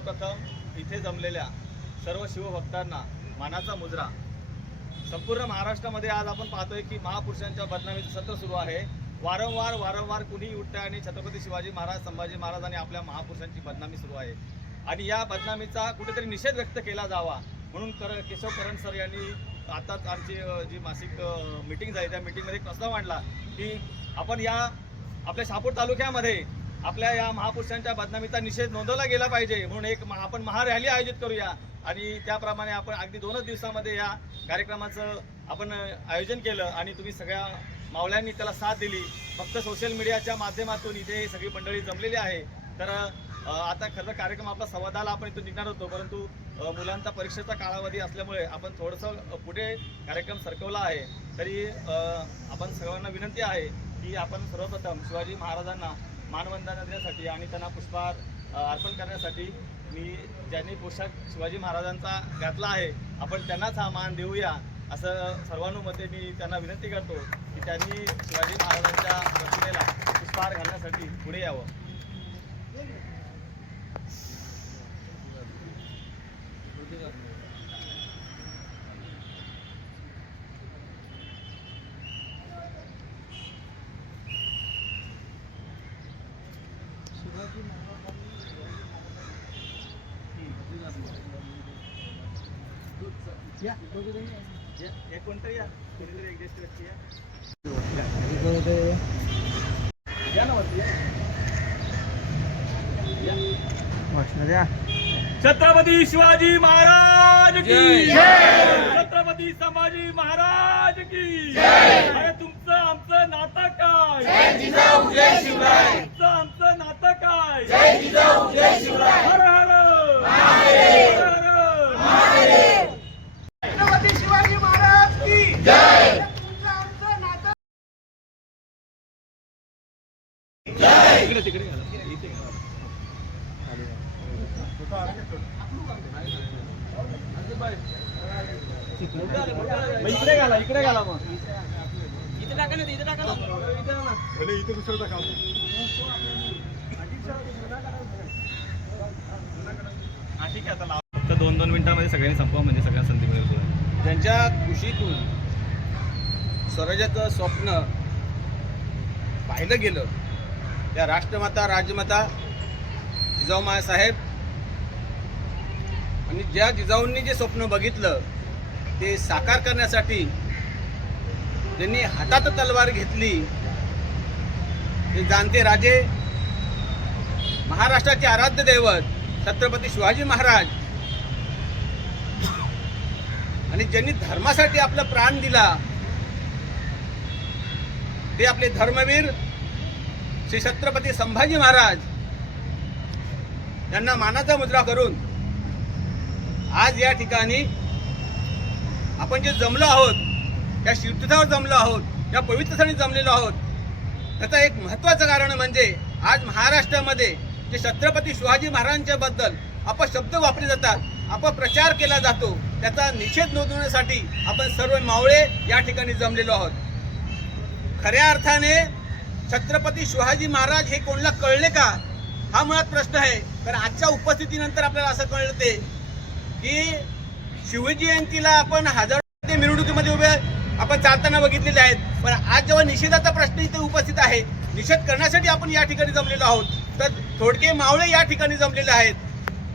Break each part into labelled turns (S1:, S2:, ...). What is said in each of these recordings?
S1: सर्वप्रथम इथे जमलेल्या सर्व शिवभक्तांना मानाचा मुजरा. संपूर्ण महाराष्ट्रामध्ये आज आपण पाहतोय की महापुरुषांच्या बदनामीचं सत्र सुरू आहे. वारंवार वारंवार कुणी उठताय आणि छत्रपती शिवाजी महाराज संभाजी महाराज आणि आपल्या महापुरुषांची बदनामी सुरू आहे. आणि या बदनामीचा कुठेतरी निषेध व्यक्त केला जावा. म्हणून कर केशव करण सर यांनी आताच आमची जी मासिक मिटिंग झाली त्या मिटिंगमध्ये एक प्रस्ताव मांडला की आपण या आपल्या शहापूर तालुक्यामध्ये आपल्या या महापुरुषांच्या बदनामीचा निषेध नोंदवला गेला पाहिजे म्हणून एक महा- आपण महारॅली आयोजित करूया. आणि त्याप्रमाणे आपण अगदी दोनच दिवसामध्ये या कार्यक्रमाचं आपण आयोजन केलं आणि तुम्ही सगळ्या मावळ्यांनी त्याला साथ दिली. फक्त सोशल मीडियाच्या माध्यमातून इथे सगळी मंडळी जमलेली आहे. तर आता खरं कार्यक्रम आपला संवादाला आपण इथून निघणार होतो. परंतु मुलांचा परीक्षेचा कालावधी असल्यामुळे आपण थोडंसं पुढे कार्यक्रम सरकवला आहे. तरी आपण सर्वांना विनंती आहे की आपण सर्वप्रथम शिवाजी महाराजांना मानवंदना देण्यासाठी आणि त्यांना पुष्पहार अर्पण करण्यासाठी मी ज्यांनी पोशाख शिवाजी महाराजांचा घातला आहे आपण त्यांनाच हा मान देऊया असं सर्वांमध्ये मी त्यांना विनंती करतो की त्यांनी शिवाजी महाराजांच्या प्रतिमेला पुष्पहार घालण्यासाठी पुढे यावं या या- एक कोणतरी या कोणीतरी एक ज्येष्ठ व्यक्ती या या ना वरती, या. या. छत्रपती शिवाजी महाराज की छत्रपती संभाजी महाराज की अरे तुमचं आमचं नातं काय? तुमचं आमचं नातं काय? हर हर. हर हर.
S2: छत्रपती शिवाजी महाराज
S1: तिकडे इकडे घाला इकडे घाला मग. इथे टाका ना इथे टाका ना. हा ठीक आहे आता लावा. फक्त दोन दोन मिनिटांमध्ये सगळ्यांनी संपवा म्हणजे सगळ्यांना संधी मिळेल.
S3: ज्यांच्या कुशीतून स्वराज्याचं स्वप्न पाहिलं गेलं त्या राष्ट्रमाता राजमाता जिजाऊ साहेब आणि ज्या जिजाऊंनी जे स्वप्न बघितलं ते साकार करण्यासाठी त्यांनी हातात तलवार घेतली. ते जाणते राजे महाराष्ट्राचे आराध्य दैवत छत्रपती शिवाजी महाराज आणि ज्यांनी धर्मासाठी आपला प्राण दिला ते आपले धर्मवीर श्री छत्रपती संभाजी महाराज यांना मानाचा मुद्रा करून आज या ठिकाणी आपण जे जमलो आहोत या शिवतीर्थावर जमलो आहोत या पवित्र स्थळी जमलेलो आहोत त्याचं एक महत्त्वाचं कारण म्हणजे आज महाराष्ट्रामध्ये जे छत्रपती शिवाजी महाराजांच्या बद्दल अपशब्द वापरले जातात अपप्रचार केला जातो त्याचा निषेध नोंदवण्यासाठी आपण सर्व मावळे या ठिकाणी जमलेलो आहोत. खऱ्या अर्थाने छत्रपती शिवाजी महाराज हे कोणाला कळले का? हा मुळात प्रश्न आहे. कारण आजच्या उपस्थितीनंतर आपल्याला असं कळलं ते की शिवजयंतीला आपण हजारो ते मिरवणुकीमध्ये उभे आपण चालताना बघितलेले आहेत. पण आज जेव्हा निषेधाचा प्रश्न इथे उपस्थित आहे निषेध करण्यासाठी आपण या ठिकाणी जमलेलो आहोत. तर थोडके मावळे या ठिकाणी जमलेले आहेत.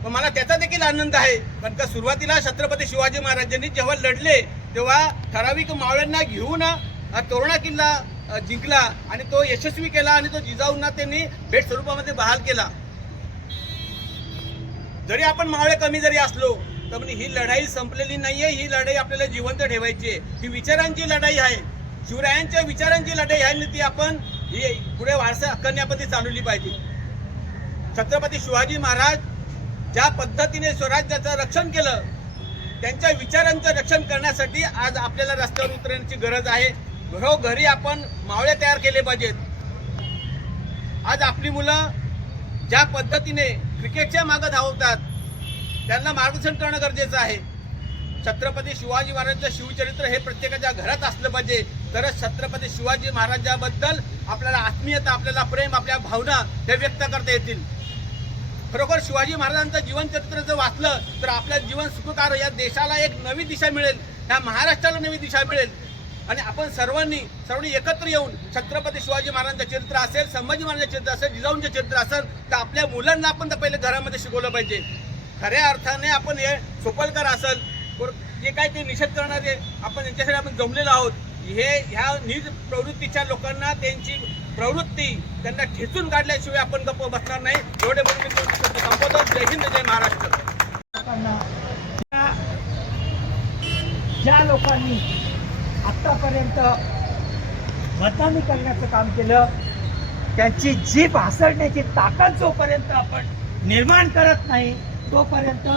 S3: पण मला त्याचा देखील आनंद आहे. कारण का सुरुवातीला छत्रपती शिवाजी महाराजांनी जेव्हा लढले तेव्हा ठराविक मावळ्यांना घेऊन हा तोरणा किल्ला जिंकला आणि तो यशस्वी केला आणि तो जिजाऊंना त्यांनी भेट स्वरूपामध्ये बहाल केला. जरी आपण मावळे कमी जरी असलो तर म्हणजे ही लढाई संपलेली नाहीये ही लढाई आपल्याला जिवंत ठेवायची आहे. ही विचारांची लढाई आहे. शिवरायांच्या विचारांची लढाई आहे आणि ती आपण ही पुढे वारसा करण्यापती चालवली पाहिजे. छत्रपती शिवाजी महाराज ज्या पद्धतीने स्वराज्याचं रक्षण केलं त्यांच्या विचारांचं रक्षण करण्यासाठी आज आपल्याला रस्त्यावर उतरण्याची गरज आहे. घरोघरी आपण मावळे तयार केले पाहिजेत. आज आपली मुलं ज्या पद्धतीने क्रिकेटच्या मागं धावतात त्यांना मार्गदर्शन करणं गरजेचं आहे. छत्रपती शिवाजी महाराजांचं शिवचरित्र हे प्रत्येकाच्या घरात असलं पाहिजे. तरच छत्रपती शिवाजी महाराजांबद्दल आपल्याला आत्मीयता आपल्याला प्रेम आपल्या भावना हे व्यक्त करता येतील. खरोखर शिवाजी महाराजांचं जीवनचरित्र जर वाचलं तर आपल्या जीवन सुखकार या देशाला एक नवी दिशा मिळेल. ह्या महाराष्ट्राला नवी दिशा मिळेल. आणि आपण सर्वांनी सर्वांनी एकत्र येऊन छत्रपती शिवाजी महाराजांचं चरित्र असेल संभाजी महाराजांचं चरित्र असेल जिजाऊंचं चरित्र असेल तर आपल्या मुलांना आपण तर पहिले घरामध्ये शिकवलं पाहिजे. खऱ्या अर्थाने आपण हे सोपलकर असेल जे काय ते निषेध करणारे आपण यांच्यासाठी आपण जमलेलो आहोत. हे ह्या निज प्रवृत्तीच्या लोकांना त्यांची प्रवृत्ती त्यांना ठेचून काढल्याशिवाय आपण गप्प बसणार नाही. एवढे म्हणून मी दोन जय हिंद जय महाराष्ट्र.
S2: ज्या लोकांनी आतापर्यंत मतदानी करण्याचं काम केलं. त्यांची जीप हासरण्याची ताकद जोपर्यंत आपण निर्माण करत नाही तोपर्यंत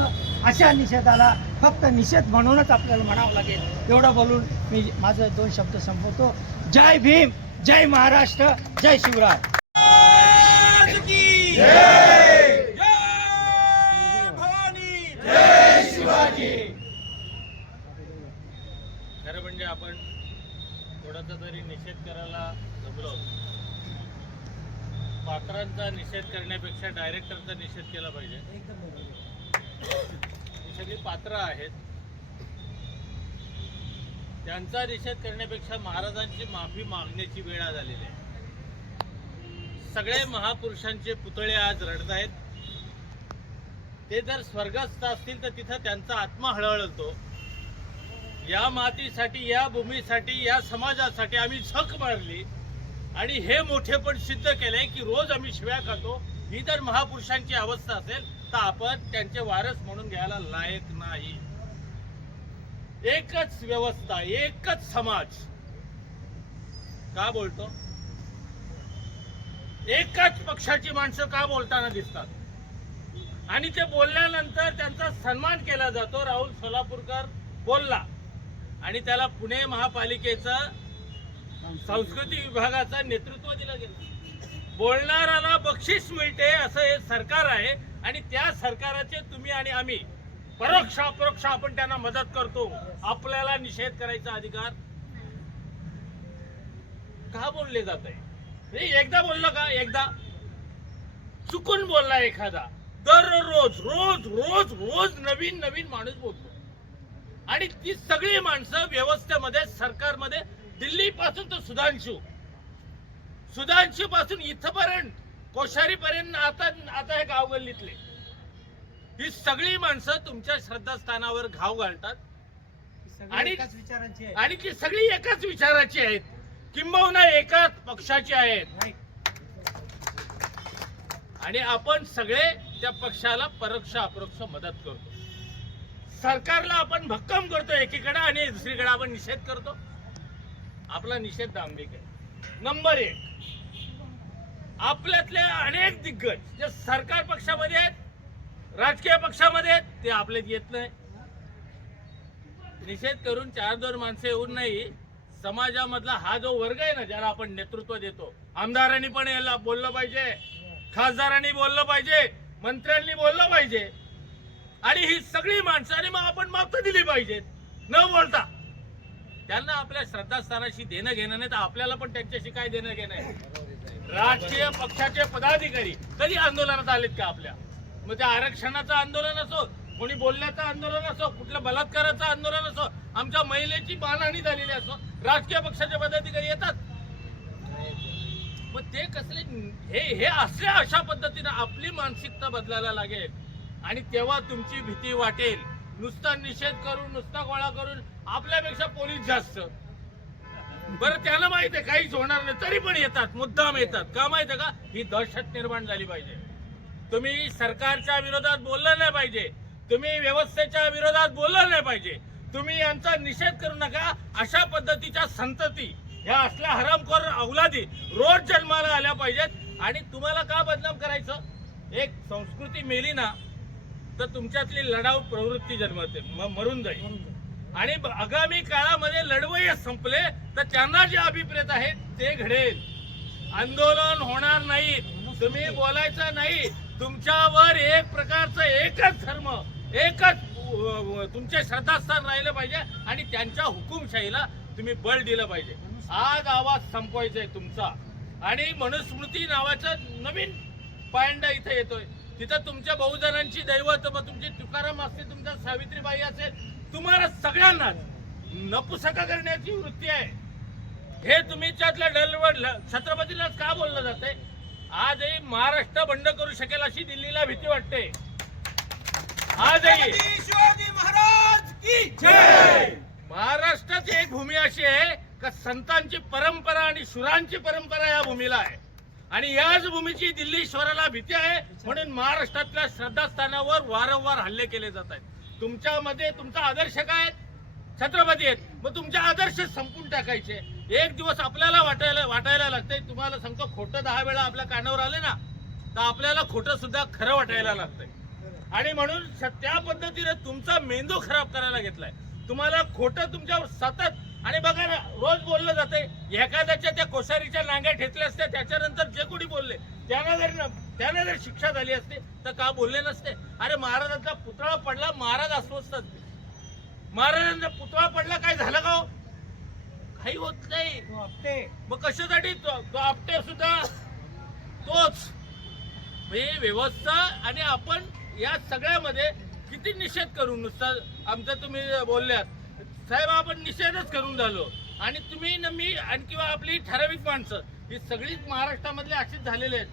S2: अशा निषेधाला फक्त निषेध म्हणूनच आपल्याला म्हणावं लागेल. एवढं बोलून मी माझं दोन शब्द संपवतो. जय भीम जय महाराष्ट्र जय शिवराय
S4: खरं म्हणजे आपण थोडासा तरी निषेध करायला जमलो पात्रांचा निषेध करण्यापेक्षा डायरेक्टरचा निषेध केला पाहिजे. ही सगळी पात्र आहेत. त्यांचा निषेध करण्यापेक्षा महाराजांची माफी मागण्याची वेळ आज आलेली आहे. सगळे महापुरुषांचे पुतळे आज रडत आहेत. ते जर स्वर्गस्थ असतील तर तिथं त्यांचा आत्मा हळहळतो. या मातीसाठी या भूमीसाठी या समाजासाठी आम्ही झक मारली. आणि हे मोठेपण सिद्ध केलंय की रोज आम्ही शिव्या खातो. ही जर महापुरुषांची अवस्था असेल तर आपण त्यांचे वारस म्हणून घ्यायला लायक नाही. एकच व्यवस्था एकच समाज. का बोलतो? एकाच पक्षाची माणसं का बोलताना दिसतात? आणि ते बोलल्यानंतर त्यांचा सन्मान केला जातो. राहुल सोलापूरकर बोलला. आणि त्याला पुणे महापालिकेचा संस्कृती विभागाचं नेतृत्व दिलं गेलं. बोलणाऱ्याला बक्षीस मिळते असं हे सरकार आहे आणि त्या सरकाराचे तुम्ही आणि आम्ही परोक्ष अपरोक्ष आपण त्यांना मदत करतो. आपल्याला निषेध करायचा अधिकार. का बोलले जात आहे? एकदा बोललं का? एकदा. चुकून बोलला एखादा. दररोज रोज रोज रोज नवीन नवीन माणूस बोलतो. आणि ती सगळी माणसं व्यवस्थेमध्ये सरकारमध्ये दिल्ली पासून तर सुधांशू सुधांशू पासून इथपर्यंत कोश्यारी पर्यंत आता आता हे गावगल्लीतले ही सगळी माणसं तुमच्या श्रद्धास्थानावर घाव घालतात. आणि आणि ती सगळी एकाच विचाराची आहेत. किंबहुना एकाच पक्षाची आहेत. आणि आपण सगळे त्या पक्षाला परोक्ष अपरोक्ष मदत करतो. सरकारला आपण भक्कम करतो एकीकडे आणि दुसरीकडे आपण निषेध करतो. आपला निषेध दांभिक आहे. नंबर एक आपल्यातले अनेक दिग्गज जे सरकार पक्षामध्ये आहेत राजकीय पक्षामध्ये आहेत ते आपल्यात येत नाही. निषेध करून चार दोन माणसे येऊन नाही समाजामधला हा जो वर्ग आहे ना ज्याला आपण नेतृत्व देतो आमदारांनी पण याला बोललं पाहिजे खासदारांनी बोललं पाहिजे मंत्र्यांनी बोललं पाहिजे आणि ही सगळी माणसं आणि मग आपण माफी दिली पाहिजेत न बोलता. त्यांना आपल्या श्रद्धास्थानाशी देणं घेणं नाही तर आपल्याला पण त्यांच्याशी काय देणं घेणं आहे? राजकीय पक्षाचे पदाधिकारी कधी आंदोलनात आलेत का आपल्या? मग ते आरक्षणाचं आंदोलन असो कोणी बोलण्याचं आंदोलन असो कुठल्या बलात्काराचं आंदोलन असो आमच्या महिलेची मानहानी झालेली असो राजकीय पक्षाचे पदाधिकारी येतात? मग ते कसले हे हे असल्या अशा पद्धतीनं आपली मानसिकता बदलायला लागेल. आणि तेव्हा तुमची भीती वाटेल. नुसता निषेध करून नुसता गोळा करून आपल्यापेक्षा पोलीस जास्त. बरं त्याला माहीत आहे काहीच होणार नाही. तरी पण येतात मुद्दाम येतात. का माहीत आहे का? ही दहशत निर्माण झाली पाहिजे. तुम्ही सरकारच्या विरोधात बोललं नाही पाहिजे. तुम्ही व्यवस्थेच्या विरोधात बोललं नाही पाहिजे. तुम्ही यांचा निषेध करू नका. अशा पद्धतीच्या संतती ह्या असल्या हरामखोर अवलादी रोज जन्माला आल्या पाहिजेत. आणि तुम्हाला का बदनाम करायचं? एक संस्कृती मेली ना तर तुमच्यातली लढाऊ प्रवृत्ती जन्मते. मरून जाईल. आणि आगामी काळामध्ये लढवय संपले तर त्यांना जे अभिप्रेत आहेत ते घडेल. आंदोलन होणार नाही. तुम्ही बोलायचं नाही. तुमच्यावर एक प्रकारचं एकच धर्म एकच तुमचे श्रद्धास्थान राहिलं पाहिजे आणि त्यांच्या हुकुमशाहीला तुम्ही बळ दिलं पाहिजे. आज आवाज संपवायचा आहे तुमचा. आणि मनुस्मृती नावाचं नवीन पायंडा इथे येतोय. तिथं तुमच्या बहुजनांची दैवत मग तुमची तुकाराम असते तुमच्या सावित्रीबाई असेल तुम्हाला सगळ्यांनाच नपुसका करण्याची वृत्ती आहे. हे तुम्ही त्यातल्या डलवड छत्रपतीलाच का बोललं जाते आजही महाराष्ट्र बंड करू शकेल अशी दिल्लीला भीती वाटते. आजही
S3: शिवाजी महाराज की
S4: महाराष्ट्राची एक भूमी अशी आहे का संतांची परंपरा आणि शुरांची परंपरा या भूमीला आहे. आणि याच भूमीची दिल्लीश्वराला भीती आहे. म्हणून महाराष्ट्रातल्या श्रद्धास्थानावर वारंवार हल्ले केले जात आहेत. तुमच्यामध्ये तुमचा आदर्श काय? आहे? छत्रपती आहेत. मग तुमचे आदर्श संपून टाकायचे. एक दिवस आपल्याला वाटायला वाटायला लागतंय. तुम्हाला सांगतो खोटं दहा वेळा आपल्या कानावर आले ना तर आपल्याला खोटं सुद्धा खरं वाटायला लागतंय. आणि म्हणून त्या पद्धतीने तुमचा मेंदू खराब करायला घेतलाय. तुम्हाला खोटं तुमच्यावर सतत आणि बघा ना रोज बोललं जाते एखाद्याच्या त्या कोसारीच्या नांग्या ठेचल्या असत्या त्याच्यानंतर जे कोणी बोलले त्यांना जर न- त्यांना जर शिक्षा झाली असते तर का बोलले नसते? अरे महाराजांचा पुतळा पडला महाराज अस्वस्थ असते. महाराजांचा पुतळा पडला काय झालं का हो? काही होत नाही. मग कशासाठी तो आपटे सुद्धा? तोच. म्हणजे व्यवस्था आणि आपण या सगळ्यामध्ये किती निषेध करू नुसता? आमचं तुम्ही बोलल्यात. साहेब आपण निषेधच करून झालो. आणि तुम्ही न मी आणि किंवा आपली ठराविक माणसं ही सगळीच महाराष्ट्रामधले अशीच झालेले आहेत.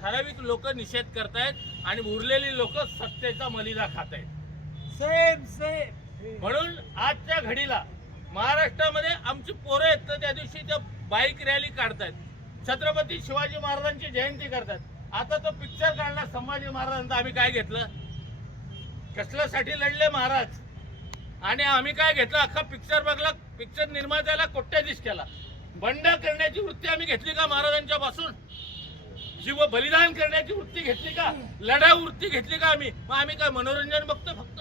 S4: ठराविक लोक निषेध करतायत आणि उरलेली लोक सत्तेचा मलिदा खात आहेत
S2: सेम सेम.
S4: म्हणून आजच्या घडीला महाराष्ट्रामध्ये आमची पोरं आहेत तर त्या दिवशी त्या बाईक रॅली काढतायत. छत्रपती शिवाजी महाराजांची जयंती करतात आता तो पिक्चर काढला संभाजी महाराजांचा आम्ही काय घेतलं? कसल्यासाठी लढले महाराज? आणि आम्ही काय घेतलं अख्खा पिक्चर बघला पिक्चर निर्मात्याला कोट्याधीश केला. बंड करण्याची वृत्ती आम्ही घेतली का महाराजांच्या पासून? जीव बलिदान करण्याची वृत्ती घेतली का? लढा वृत्ती घेतली का आम्ही? मग आम्ही काय मनोरंजन बघतो फक्त?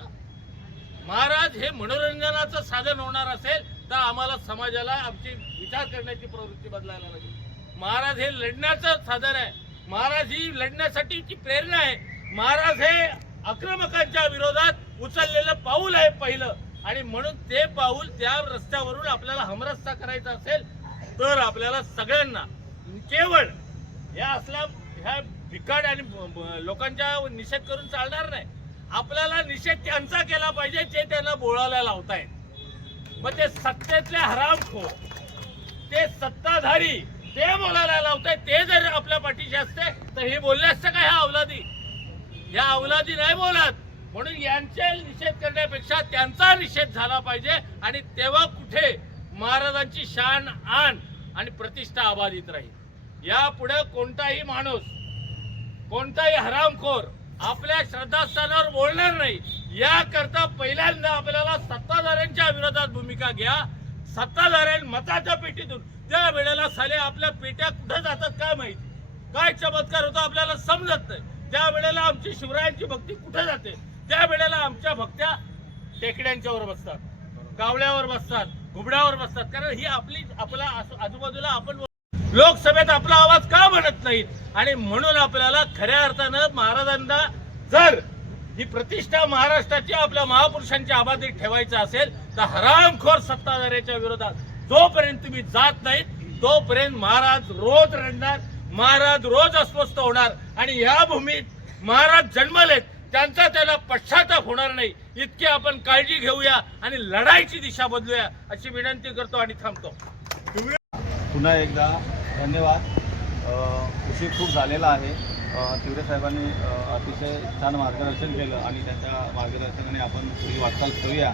S4: महाराज हे मनोरंजनाचं साधन होणार असेल तर आम्हाला समाजाला आमची विचार करण्याची प्रवृत्ती बदलायला लागेल. महाराज हे लढण्याचं साधन आहे. महाराज ही लढण्यासाठीची प्रेरणा आहे. महाराज हे आक्रमकांच्या विरोधात उचललेलं पाऊल आहे पहिलं. आणि म्हणून ते पाऊल त्या रस्त्यावरून आपल्याला हमरस्ता करायचा असेल तर आपल्याला सगळ्यांना केवळ या असल्या ह्या भिकाड आणि लोकांच्या निषेध करून चालणार नाही. आपल्याला निषेध त्यांचा केला पाहिजे जे त्यांना बोलायला लावतायत. मग ते सत्तेतले हरामखोर ते सत्ताधारी ते बोलायला लावतायत ते जर आपल्या पाठीशी असते तर हे बोलले असते का ह्या अवलादी? ह्या अवलादी नाही बोलत. म्हणून यांचे निषेध करण्यापेक्षा त्यांचा निषेध झाला पाहिजे आणि तेव्हा कुठे महाराजांची शान आण आणि प्रतिष्ठा अबाधित राहील. यापुढे कोणताही माणूस कोणताही हरामखोर आपल्या श्रद्धास्थानावर बोलणार नाही. याकरता पहिल्यांदा आपल्याला सत्ताधाऱ्यांच्या विरोधात भूमिका घ्या. सत्ताधाऱ्यां मताच्या पेटीतून त्या वेळेला साले आपल्या पेट्या कुठं जातात काय माहिती? काय चमत्कार होतो आपल्याला समजत नाही. त्या वेळेला आमची शिवरायांची भक्ती कुठे जाते त्या वेळेला आमच्या भक्त्या टेकड्यांच्यावर बसतात गावड्यावर बसतात घुबड्यावर बसतात. कारण ही आपली आपल्या आजू- आजूबाजूला आपण लोकसभेत आपला आवाज का म्हणत नाहीत? आणि म्हणून आपल्याला खऱ्या अर्थानं महाराजांना जर ही प्रतिष्ठा महाराष्ट्राची आपल्या महापुरुषांच्या आबादीत ठेवायचं असेल तर हरामखोर सत्ताधाऱ्याच्या विरोधात जोपर्यंत तुम्ही जात नाहीत तोपर्यंत महाराज रोज रडणार महाराज रोज अस्वस्थ होणार आणि या भूमीत महाराज जन्मलेत त्यांचा त्याला पश्चाताप होणार नाही. इतकी आपण काळजी घेऊया आणि लढाईची दिशा बदलूया अशी विनंती करतो आणि थांबतो.
S1: पुन्हा एकदा धन्यवाद. अ, उशीर खूप झालेला आहे. अ, तिवरे साहेबांनी अतिशय छान मार्गदर्शन केलं आणि त्याच्या मार्गदर्शनाने आपण पुढील वाटचाल करूया.